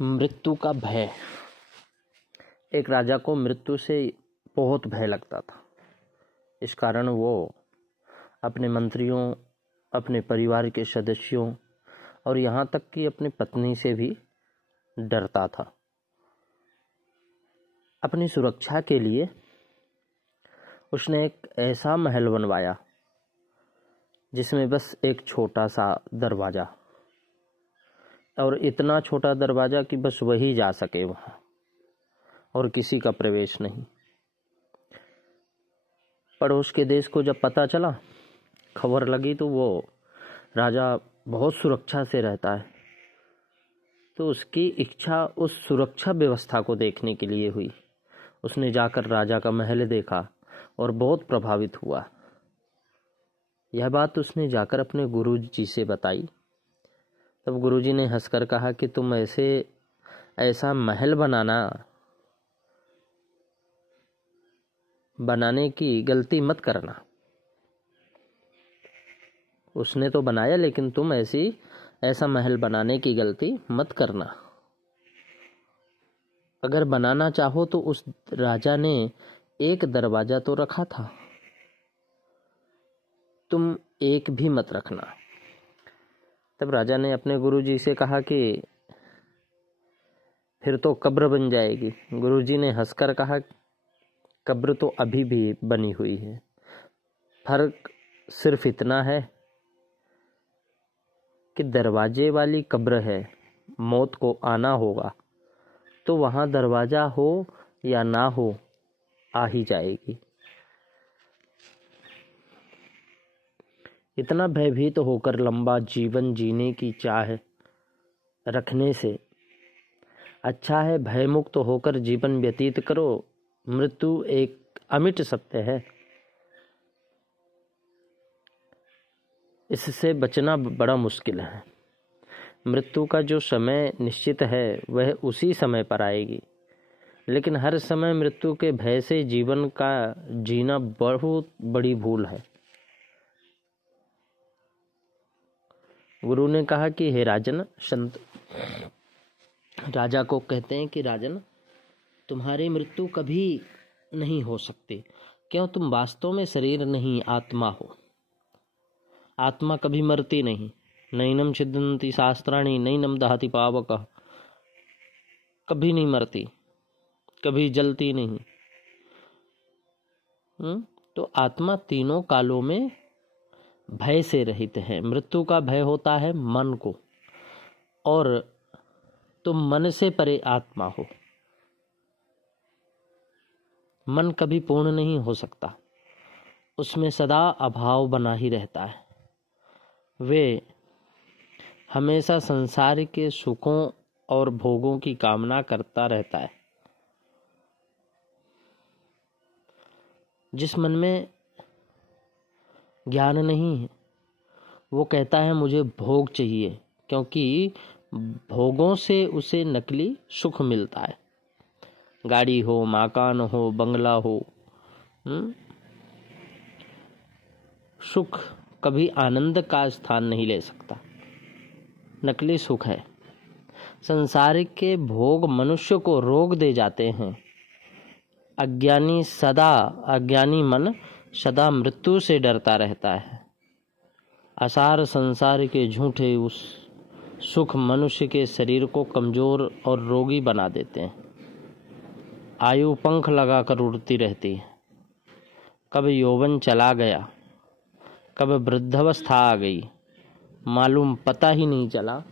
मृत्यु का भय। एक राजा को मृत्यु से बहुत भय लगता था। इस कारण वो अपने मंत्रियों, अपने परिवार के सदस्यों और यहाँ तक कि अपनी पत्नी से भी डरता था। अपनी सुरक्षा के लिए उसने एक ऐसा महल बनवाया जिसमें बस एक छोटा सा दरवाज़ा, और इतना छोटा दरवाज़ा कि बस वही जा सके वहाँ, और किसी का प्रवेश नहीं। पड़ोस के देश को जब पता चला, खबर लगी, तो वो राजा बहुत सुरक्षा से रहता है, तो उसकी इच्छा उस सुरक्षा व्यवस्था को देखने के लिए हुई। उसने जाकर राजा का महल देखा और बहुत प्रभावित हुआ। यह बात उसने जाकर अपने गुरुजी से बताई। तब गुरुजी ने हंसकर कहा कि तुम ऐसा महल बनाने की गलती मत करना। उसने तो बनाया, लेकिन तुम ऐसा महल बनाने की गलती मत करना। अगर बनाना चाहो तो उस राजा ने एक दरवाजा तो रखा था, तुम एक भी मत रखना। तब राजा ने अपने गुरुजी से कहा कि फिर तो कब्र बन जाएगी। गुरुजी ने हंसकर कहा, कब्र तो अभी भी बनी हुई है, फर्क सिर्फ इतना है कि दरवाजे वाली कब्र है, मौत को आना होगा, तो वहाँ दरवाजा हो या ना हो, आ ही जाएगी। इतना भयभीत होकर लंबा जीवन जीने की चाह रखने से अच्छा है भयमुक्त होकर जीवन व्यतीत करो। मृत्यु एक अमिट सत्य है, इससे बचना बड़ा मुश्किल है। मृत्यु का जो समय निश्चित है वह उसी समय पर आएगी, लेकिन हर समय मृत्यु के भय से जीवन का जीना बहुत बड़ी भूल है। गुरु ने कहा कि हे राजन, संत राजा को कहते हैं कि राजन, तुम्हारी मृत्यु कभी नहीं हो सकती। क्यों? तुम वास्तव में शरीर नहीं, आत्मा हो। आत्मा कभी मरती नहीं। नैनम छिदन्ति शास्त्राणि नैनम दहति पावकः। कभी नहीं मरती, कभी जलती नहीं। तो आत्मा तीनों कालों में भय से रहित है। मृत्यु का भय होता है मन को, और तुम मन से परे आत्मा हो। मन कभी पूर्ण नहीं हो सकता, उसमें सदा अभाव बना ही रहता है। वे हमेशा संसार के सुखों और भोगों की कामना करता रहता है। जिस मन में ज्ञान नहीं है वो कहता है मुझे भोग चाहिए, क्योंकि भोगों से उसे नकली सुख मिलता है। गाड़ी हो, मकान हो, बंगला हो, सुख कभी आनंद का स्थान नहीं ले सकता, नकली सुख है। संसारिक के भोग मनुष्य को रोग दे जाते हैं। अज्ञानी मन सदा मृत्यु से डरता रहता है। आसार संसार के झूठे उस सुख मनुष्य के शरीर को कमजोर और रोगी बना देते हैं। आयु पंख लगाकर उड़ती रहती है। कब यौवन चला गया, कब वृद्धावस्था आ गई, मालूम पता ही नहीं चला।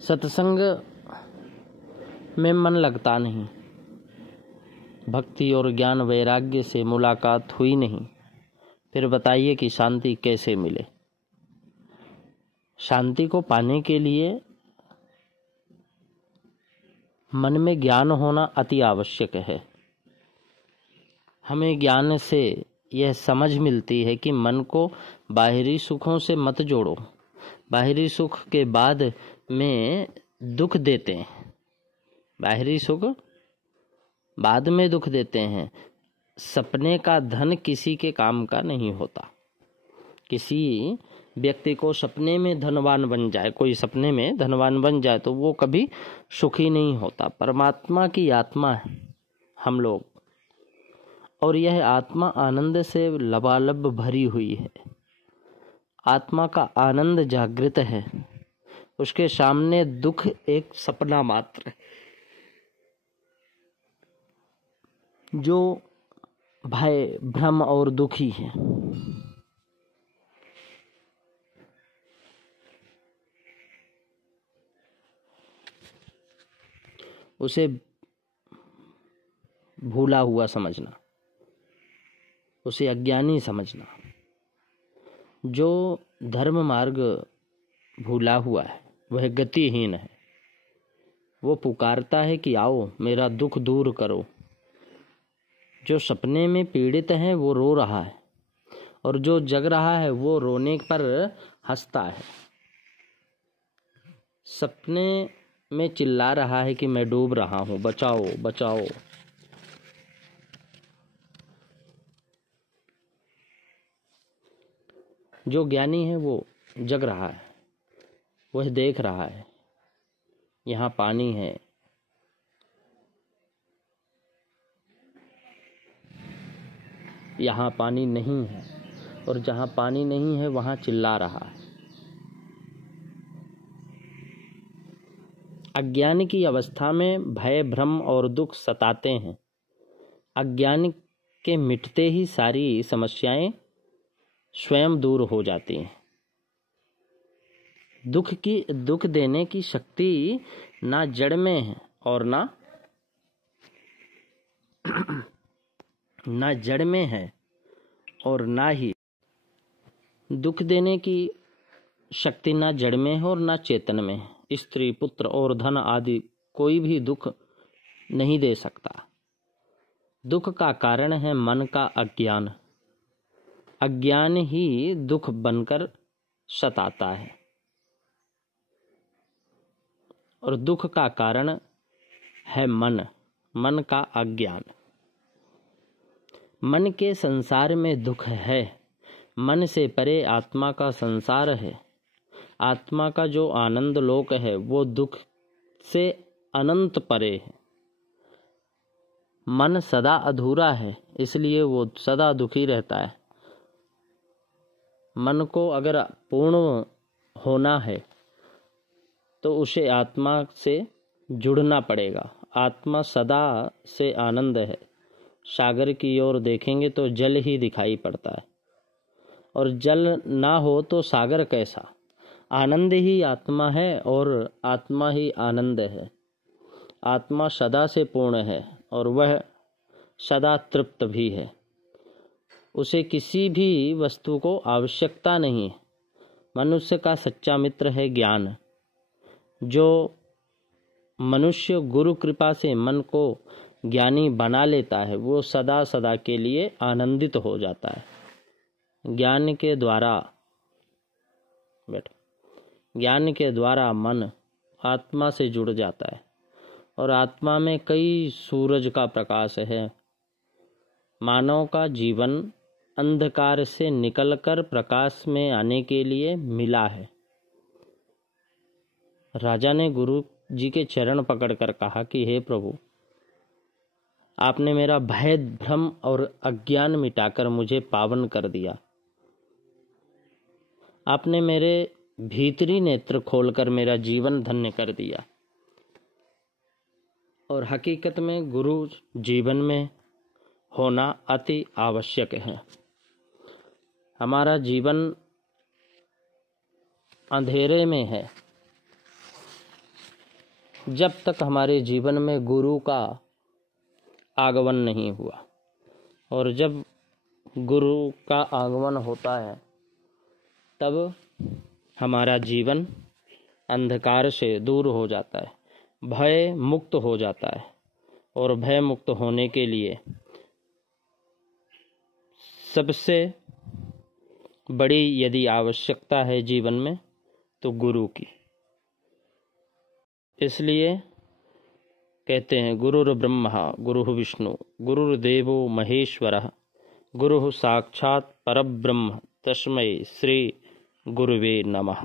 सत्संग में मन लगता नहीं, भक्ति और ज्ञान वैराग्य से मुलाकात हुई नहीं, फिर बताइए कि शांति कैसे मिले। शांति को पाने के लिए मन में ज्ञान होना अति आवश्यक है। हमें ज्ञान से यह समझ मिलती है कि मन को बाहरी सुखों से मत जोड़ो। बाहरी सुख के बाद में दुख देते हैं, बाहरी सुख बाद में दुख देते हैं। सपने का धन किसी के काम का नहीं होता। किसी व्यक्ति को सपने में धनवान बन जाए, कोई सपने में धनवान बन जाए तो वो कभी सुखी नहीं होता। परमात्मा की आत्मा है हम लोग, और यह आत्मा आनंद से लबालब भरी हुई है। आत्मा का आनंद जागृत है, उसके सामने दुख एक सपना मात्र है। जो भय, भ्रम और दुखी है, उसे भूला हुआ समझना, उसे अज्ञानी समझना। जो धर्म मार्ग भूला हुआ है वह गतिहीन है। वो पुकारता है कि आओ मेरा दुख दूर करो। जो सपने में पीड़ित है वो रो रहा है, और जो जग रहा है वो रोने पर हंसता है। सपने में चिल्ला रहा है कि मैं डूब रहा हूं, बचाओ बचाओ। जो ज्ञानी है वो जग रहा है, वह देख रहा है यहाँ पानी है, यहाँ पानी नहीं है, और जहाँ पानी नहीं है वहाँ चिल्ला रहा है। अज्ञान की अवस्था में भय, भ्रम और दुख सताते हैं। अज्ञान के मिटते ही सारी समस्याएं स्वयं दूर हो जाती हैं। दुख देने की शक्ति ना जड़ में है और ना जड़ में है और ना ही दुख देने की शक्ति ना जड़ में है और ना चेतन में है। स्त्री, पुत्र और धन आदि कोई भी दुख नहीं दे सकता। दुख का कारण है मन का अज्ञान। अज्ञान ही दुख बनकर सताता है, और दुख का कारण है मन का अज्ञान। मन के संसार में दुख है, मन से परे आत्मा का संसार है। आत्मा का जो आनंद लोक है वो दुख से अनंत परे है। मन सदा अधूरा है, इसलिए वो सदा दुखी रहता है। मन को अगर पूर्ण होना है तो उसे आत्मा से जुड़ना पड़ेगा। आत्मा सदा से आनंद है। सागर की ओर देखेंगे तो जल ही दिखाई पड़ता है, और जल ना हो तो सागर कैसा। आनंद ही आत्मा है और आत्मा ही आनंद है। आत्मा सदा से पूर्ण है और वह सदा तृप्त भी है। उसे किसी भी वस्तु को आवश्यकता नहीं है। मनुष्य का सच्चा मित्र है ज्ञान। जो मनुष्य गुरु कृपा से मन को ज्ञानी बना लेता है वो सदा सदा के लिए आनंदित हो जाता है। ज्ञान के द्वारा मन आत्मा से जुड़ जाता है, और आत्मा में कई सूरज का प्रकाश है। मानव का जीवन अंधकार से निकलकर प्रकाश में आने के लिए मिला है। राजा ने गुरु जी के चरण पकड़कर कहा कि हे प्रभु, आपने मेरा भय, भ्रम और अज्ञान मिटाकर मुझे पावन कर दिया। आपने मेरे भीतरी नेत्र खोलकर मेरा जीवन धन्य कर दिया। और हकीकत में गुरु जीवन में होना अति आवश्यक है। हमारा जीवन अंधेरे में है। जब तक हमारे जीवन में गुरु का आगमन नहीं हुआ, और जब गुरु का आगमन होता है तब हमारा जीवन अंधकार से दूर हो जाता है, भय मुक्त हो जाता है। और भय मुक्त होने के लिए सबसे बड़ी यदि आवश्यकता है जीवन में तो गुरु की। इसलिए कहते हैं गुरुर् ब्रह्मा गुरुः विष्णु गुरुर्देवो महेश्वरः गुरुः साक्षात् परब्रह्म तस्मै श्री गुरुवे नमः।